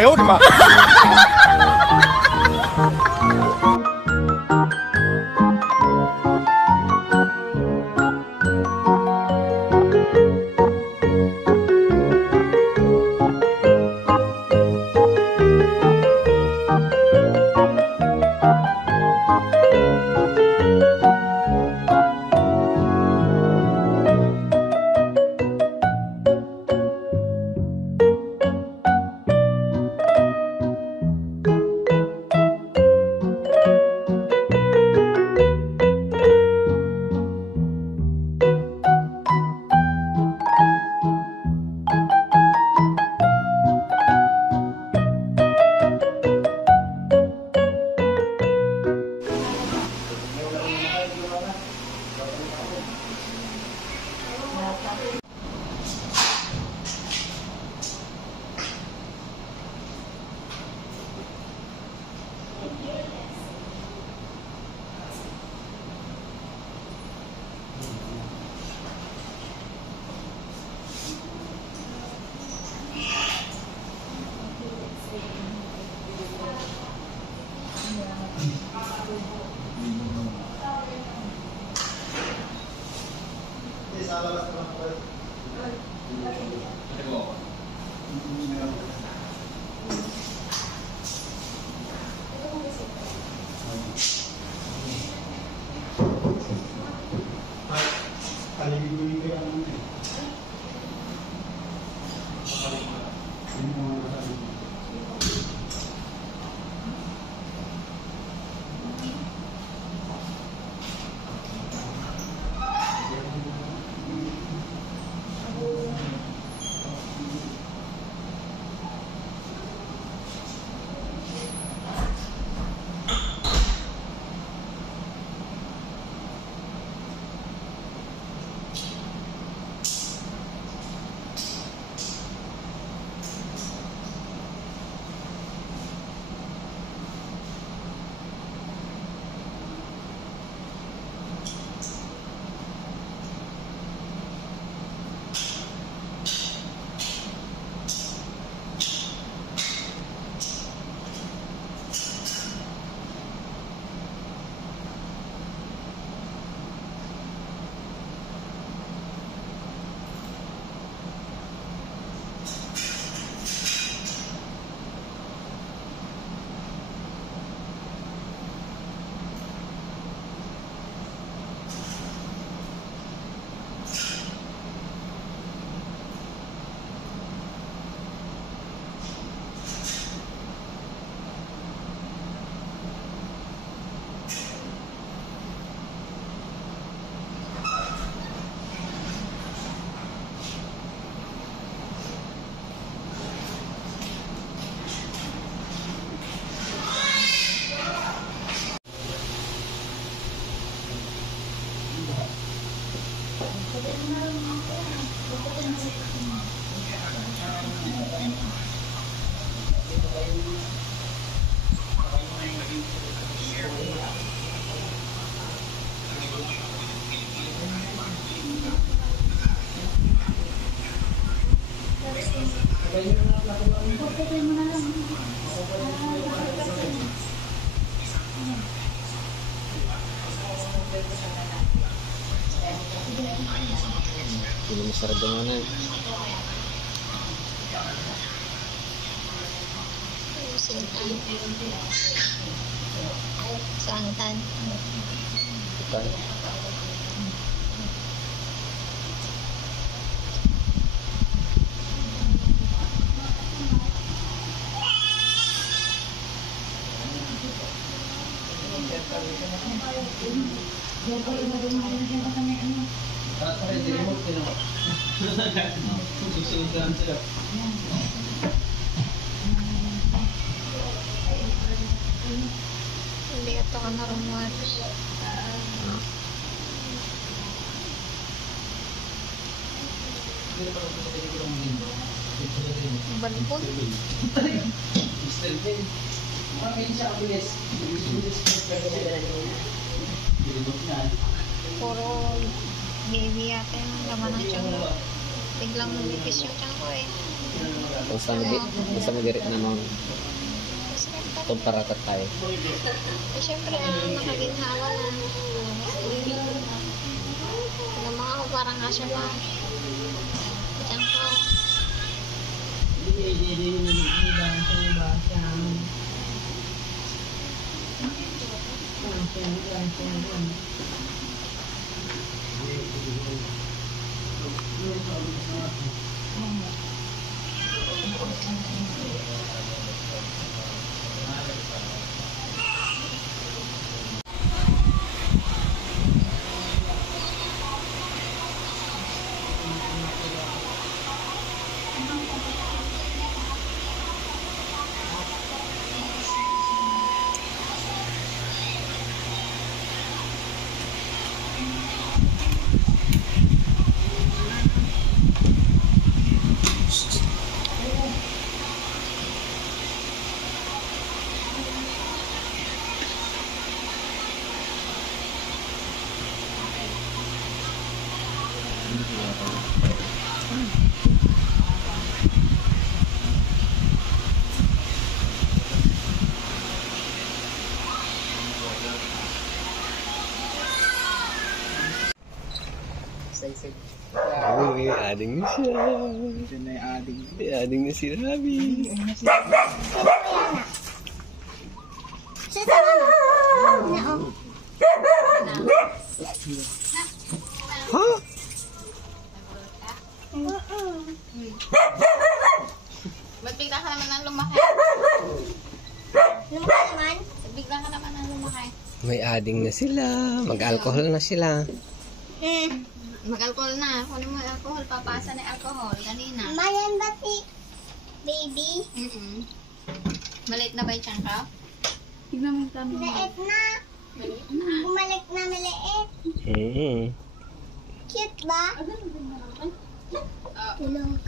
哎呦我的妈！Ini besar dengan Santan. bukan Hindi ito ka narumuat. Balbon. Puro baby yata yung laman ng tiyan ko. Biglang lumipis yung tiyan ko eh. Kung sa magirit namang kumpara tayo. Siyempre, nakaginhawa na. Hanggang mga ako parang nga siya na. Diyan ko. Uy, ading na siya. Ading na si Rabi. Ha? Ba't bigla ka naman ang lumaki? Lumaki naman? Bigla ka naman ang lumaki. May ading na sila. Mag-alcohol na sila. Mag-alcohol na. Kunin mo yung alcohol. Papasa na yung alcohol. Kanina. Mayan ba si baby? Maliit na ba yung tiyan ka? Maliit na. Bumalik na maliit. Cute ba? Tulog.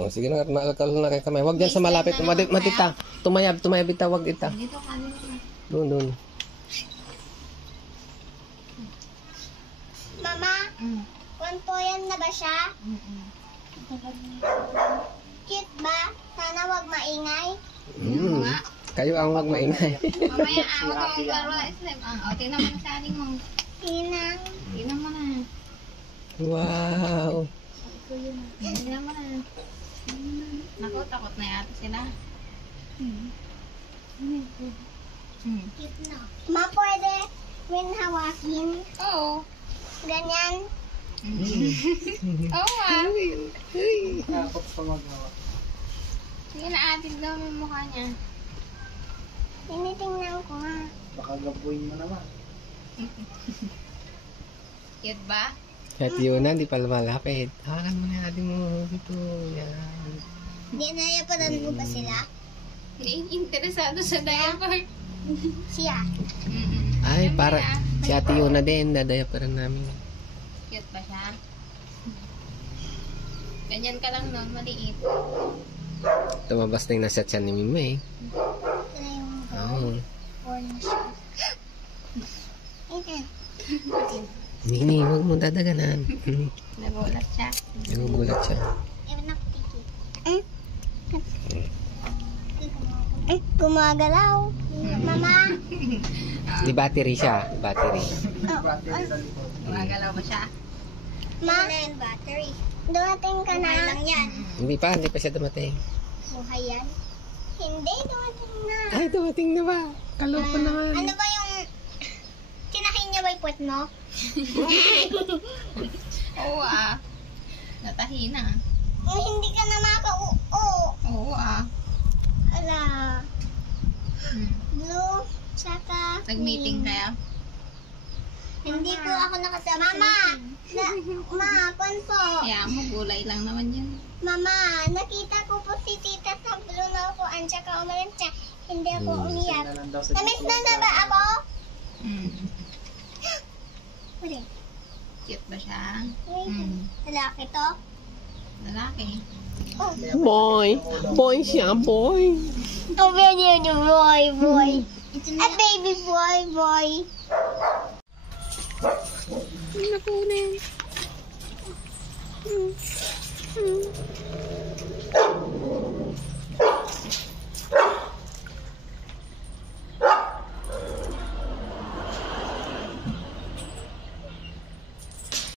Oh, sige na, ma-alcohol na kayo kamay. Huwag dyan sa malapit. Matita. Tumayab ita. Huwag ita. Dito ka, dito ka. Doon. Mama, konpoyan na ba siya? Cute ba? Sana wag maingay. Kayo ang huwag maingay. Mamaya, wag ka maglaro na slime. Tingnan mo na sa aling mo. Tinang. Tingnan mo na. Wow. Tingnan mo na. Naku, takot na yata sila. Cute na. Ma, pwede rin hawakin. Oo. Ganyan. Oo Sige na, atin daw yung mukha niya. Tinitingnan ko nga. Baka gabuin mo naman. Cute ba? Kahit yun na, di pa lumalapit. Hawakan mo na ating mo dito. Yan. Dinayaparan mo ba sila? Interesado sa diaper. Siya. Ay, para si Ate Yuna din, dadaya pa rin namin. Cute ba siya? Ganyan ka lang nun, maliit. Tumabas na yung nasa tiyan ni Mime. Ito na yung Oo. ball na siya. Ayan. Nini, huwag mo dadaganan. Nagulat siya. Nagugulat siya. Ewan na tiki. Gumagalaw. Mama. Di battery siya. Battery. Gumagalaw ba siya? Ma. Battery. Dumating ka na. Lang yan. Hindi pa siya dumating. Buhay yan. Hindi, dumating na. Ay, dumating na ba? Kaloko naman. Ano ba yung... Kinakin niya ba yung puwet mo? Oo Natahi na. Hindi ka na makauo. Oo Ala. Blue, saka... Nag-meeting kaya? Hindi ko ako nakasama. Mama! Kwan po. Kaya mo, gulay lang naman yun. Mama, nakita ko po si tita sa blue na upuan, tsaka umalim siya. Hindi ako umiyak. Namiss na ba ako? Wala. Cute ba siya? Lalaki to? Lalaki. Oh. Boy. Boy siya, boy. Oh, baby, boy. A baby boy. Naku na yan.